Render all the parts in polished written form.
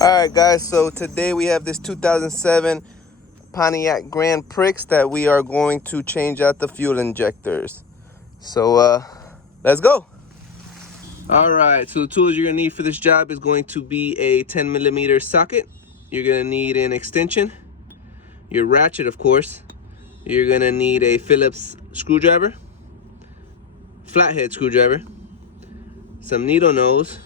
All right, guys, so today we have this 2007 Pontiac Grand Prix that we are going to change out the fuel injectors. So let's go. All right, so the tools you're gonna need for this job is going to be a 10mm socket. You're gonna need an extension, your ratchet, of course. You're gonna need a Phillips screwdriver, flathead screwdriver, some needle nose,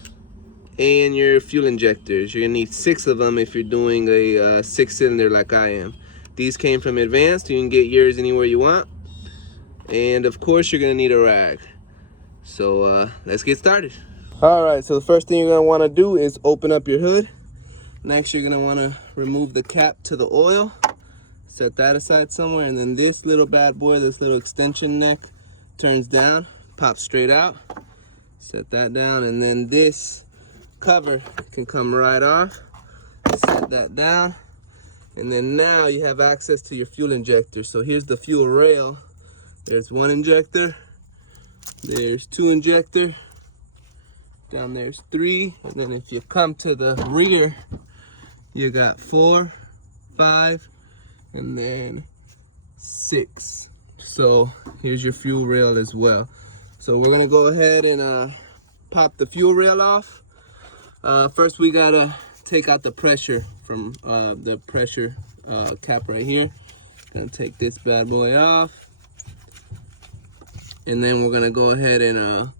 and your fuel injectors. You're gonna need 6 of them if you're doing a 6-cylinder like I am. These came from Advanced. You can get yours anywhere you want. And of course you're gonna need a rag. So let's get started. All right, so the first thing you're gonna wanna do is open up your hood. Next, you're gonna wanna remove the cap to the oil. Set that aside somewhere, and then this little bad boy, this little extension neck, turns down, pops straight out. Set that down, and then this cover can come right off. Set that down, and then now you have access to your fuel injector. So here's the fuel rail. There's 1 injector, there's 2 injector, down there's 3, and then if you come to the rear, you got 4, 5, and then 6. So here's your fuel rail as well. So we're gonna go ahead and pop the fuel rail off. First we gotta take out the pressure from the pressure cap right here. Gonna take this bad boy off, and then we're gonna go ahead and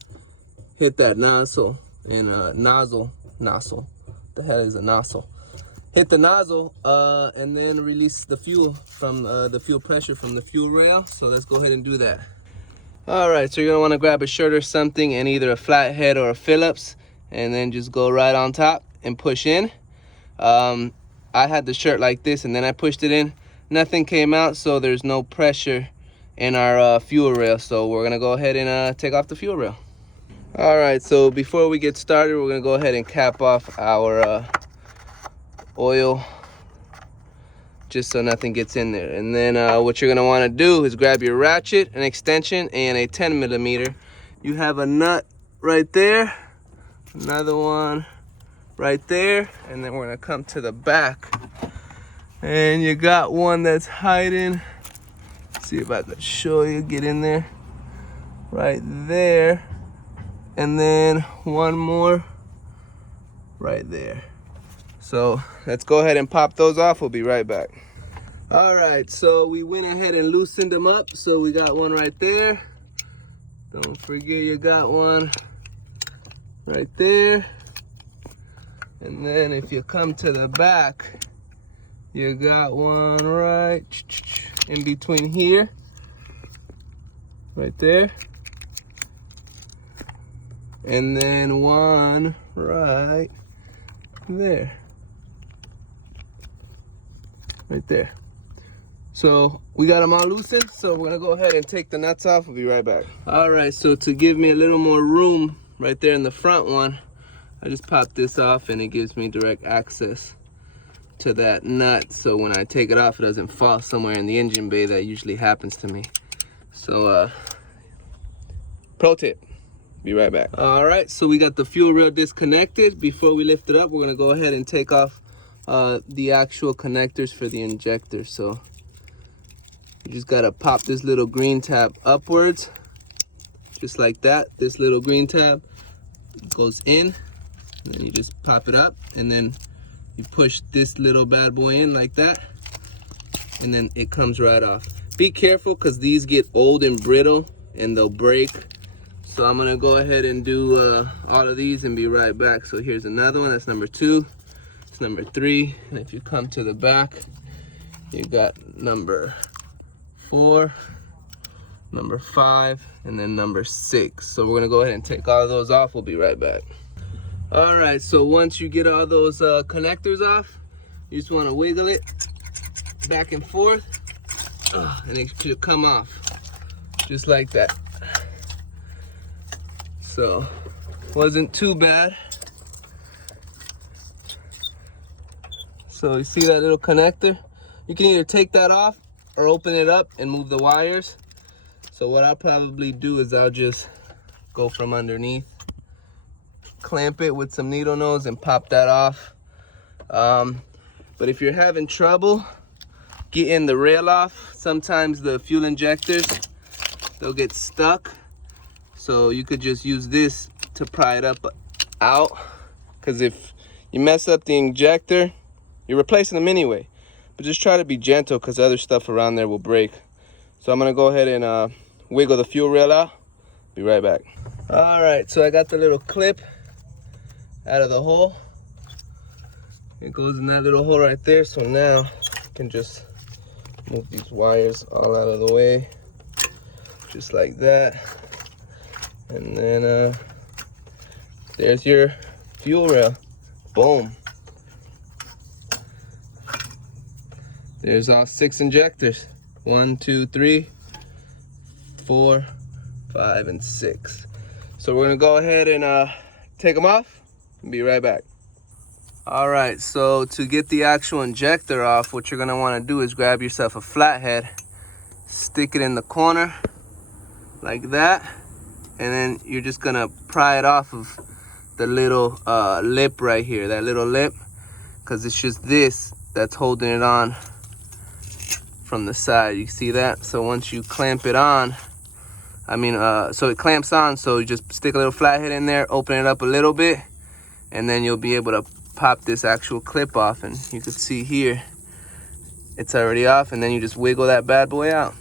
hit that nozzle and nozzle. The hell is a nozzle? Hit the nozzle and then release the fuel from the fuel pressure from the fuel rail. So let's go ahead and do that. All right, so you're gonna want to grab a shirt or something, and either a flathead or a Phillips, and then just go right on top and push in. I had the shirt like this, and then I pushed it in. Nothing came out, so there's no pressure in our fuel rail. So we're gonna go ahead and take off the fuel rail. All right, so before we get started, we're gonna go ahead and cap off our oil, just so nothing gets in there. And then what you're gonna wanna do is grab your ratchet, an extension, and a 10mm. You have a nut right there, another one right there, and then we're gonna come to the back, and you got one that's hiding. Let's see if I could show you, get in there, right there, and then one more right there. So let's go ahead and pop those off. We'll be right back. All right, so we went ahead and loosened them up. So we got one right there. Don't forget you got one right there. And then if you come to the back, you got one right in between here, right there. And then one right there. Right there. So we got them all loosened, so we're gonna go ahead and take the nuts off. We'll be right back. All right, so to give me a little more room right there in the front one, I just popped this off, and it gives me direct access to that nut. So when I take it off, it doesn't fall somewhere in the engine bay. That usually happens to me. So pro tip, be right back. All right, so we got the fuel rail disconnected. Before we lift it up, we're gonna go ahead and take off the actual connectors for the injector. So you just gotta pop this little green tab upwards, just like that. This little green tab goes in, and then you just pop it up, and then you push this little bad boy in like that, and then it comes right off. Be careful, because these get old and brittle and they'll break. So I'm gonna go ahead and do all of these and be right back. So here's another one, that's number 2. It's number 3, and if you come to the back, you got number 4, number 5, and then number 6. So we're gonna go ahead and take all of those off. We'll be right back. All right, so once you get all those connectors off, you just wanna wiggle it back and forth, and it should come off, just like that. So, wasn't too bad. So you see that little connector? You can either take that off or open it up and move the wires. So what I'll probably do is I'll just go from underneath, clamp it with some needle nose and pop that off. But if you're having trouble getting the rail off, sometimes the fuel injectors, they'll get stuck. So you could just use this to pry it up out. Because if you mess up the injector, you're replacing them anyway. But just try to be gentle because other stuff around there will break. So I'm gonna go ahead and wiggle the fuel rail out. Be right back. All right, so I got the little clip out of the hole. It goes in that little hole right there. So now I can just move these wires all out of the way, just like that. And then there's your fuel rail. Boom. There's all 6 injectors. 1, 2, 3, 4, 5, and 6. So we're gonna go ahead and take them off and be right back. All right, so to get the actual injector off, what you're gonna wanna do is grab yourself a flathead, stick it in the corner like that, and then you're just gonna pry it off of the little lip right here, that little lip, because it's just this that's holding it on from the side. You see that? So once you clamp it on, so it clamps on, so you just stick a little flathead in there, open it up a little bit, and then you'll be able to pop this actual clip off. And you can see here, it's already off, and then you just wiggle that bad boy out.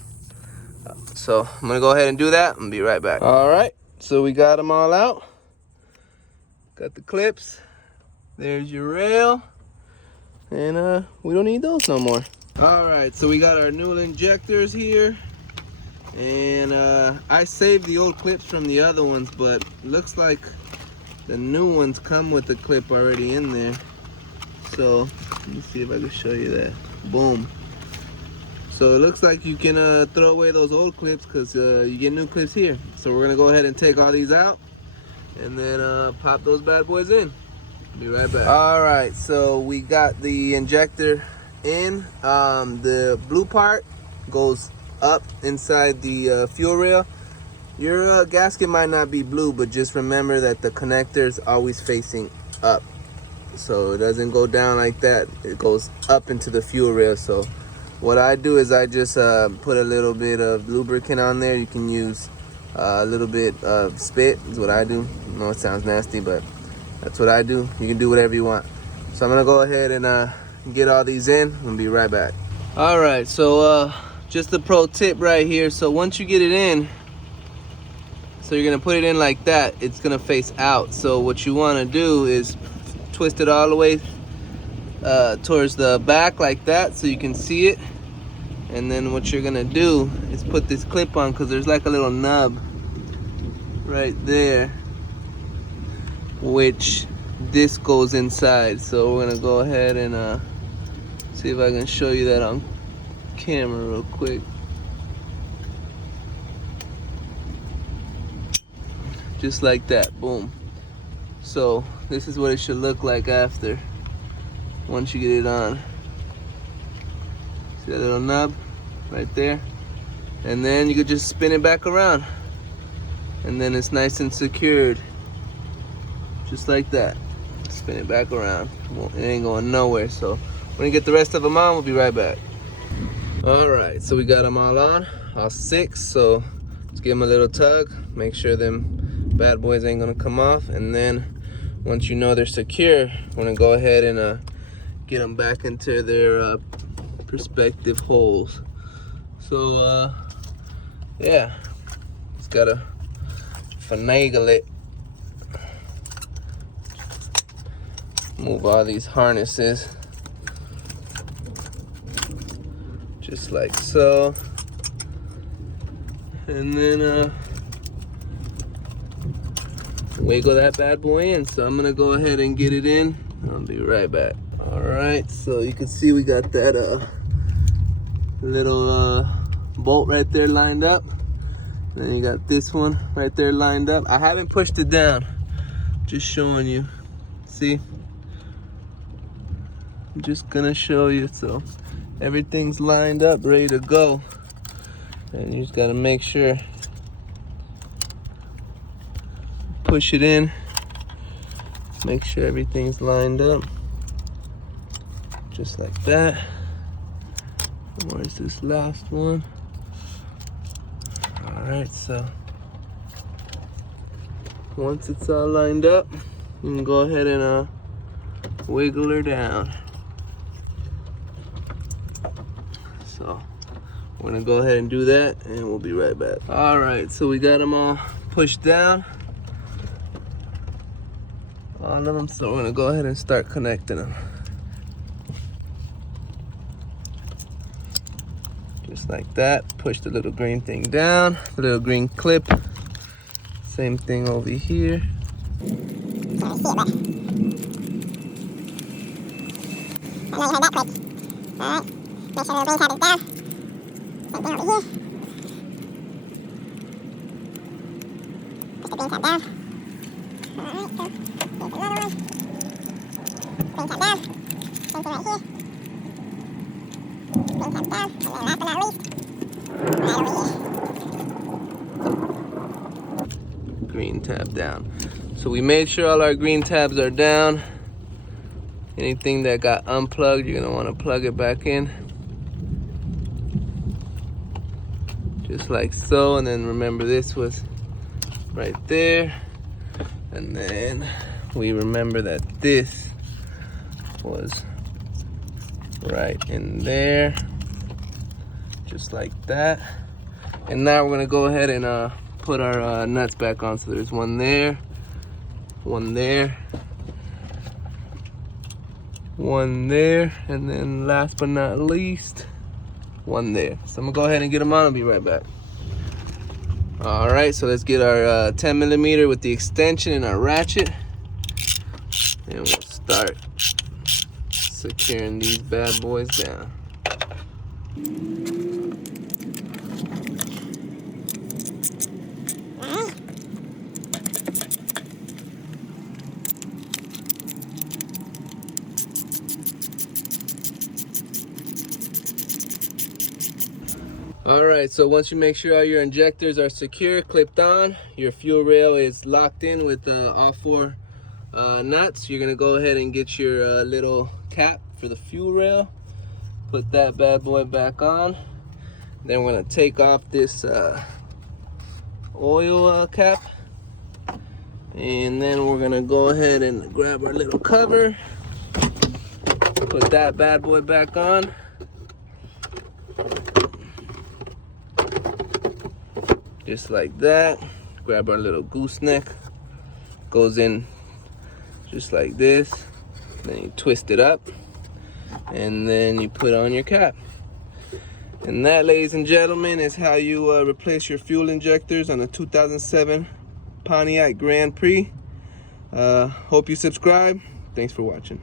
So I'm gonna go ahead and do that and be right back. All right, so we got them all out. Got the clips. There's your rail. And we don't need those no more. All right, so we got our new injectors here. And I saved the old clips from the other ones, but it looks like the new ones come with the clip already in there. So let me see if I can show you that. Boom. So it looks like you can throw away those old clips because you get new clips here. So we're gonna go ahead and take all these out and then pop those bad boys in. Be right back. All right, so we got the injector in. The blue part goes up inside the fuel rail. Your gasket might not be blue, but just remember that the connector is always facing up. So it doesn't go down like that. It goes up into the fuel rail. So what I do is I just put a little bit of lubricant on there. You can use a little bit of spit is what I do. I know it sounds nasty, but that's what I do. You can do whatever you want. So I'm gonna go ahead and get all these in and be right back. All right, so just a pro tip right here. So once you get it in, so you're gonna put it in like that, it's gonna face out. So what you wanna do is twist it all the way towards the back like that so you can see it. And then what you're gonna do is put this clip on, because there's like a little nub right there, which this goes inside. So we're gonna go ahead and see if I can show you that on camera real quick. Just like that, boom. So this is what it should look like after, once you get it on. See that little nub right there? And then you could just spin it back around, and then it's nice and secured, just like that. Spin it back around. It ain't going nowhere. So when you get the rest of them on, we'll be right back. All right, so we got them all on, all 6. So let's give them a little tug, make sure them bad boys ain't gonna come off. And then once you know they're secure, we're gonna go ahead and get them back into their respective holes. So yeah, just gotta finagle it. Move all these harnesses just like so, and then wiggle that bad boy in. So I'm gonna go ahead and get it in. I'll be right back. All right, so you can see we got that little bolt right there lined up. And then you got this one right there lined up. I haven't pushed it down, just showing you. See, I'm just gonna show you. So everything's lined up, ready to go. And you just gotta make sure, push it in, make sure everything's lined up. just like that. Where's this last one? All right, so once it's all lined up, you can go ahead and wiggle her down. So we're gonna go ahead and do that, and we'll be right back. All right, so we got them all pushed down, all of them. So we're gonna go ahead and start connecting them. Just like that. Push the little green thing down, the little green clip. Same thing over here. Can't really see it, but I know you heard that click. Alright, make sure the green tab is down. Same thing over here. Push the green tab down. Alright, so here's another one. Green tab down. Same thing right here. Green tab down. And then last but not least, right over here. Green tab down. So we made sure all our green tabs are down. Anything that got unplugged, you're gonna wanna plug it back in. Just like so, and then remember this was right there. And then we remember that this was right in there. Just like that. And now we're gonna go ahead and put our nuts back on. So there's one there, one there, one there, and then last but not least, one there. So I'm gonna go ahead and get them on. I'll be right back. All right, so let's get our 10 millimeter with the extension and our ratchet, and we'll start securing these bad boys down. All right, so once you make sure all your injectors are secure, clipped on, your fuel rail is locked in with all 4 nuts, you're gonna go ahead and get your little cap for the fuel rail. Put that bad boy back on. Then we're gonna take off this oil cap. And then we're gonna go ahead and grab our little cover. Put that bad boy back on. Just like that. Grab our little gooseneck. Goes in just like this. Then you twist it up. And then you put on your cap. And that, ladies and gentlemen, is how you replace your fuel injectors on a 2007 Pontiac Grand Prix. Hope you subscribe. Thanks for watching.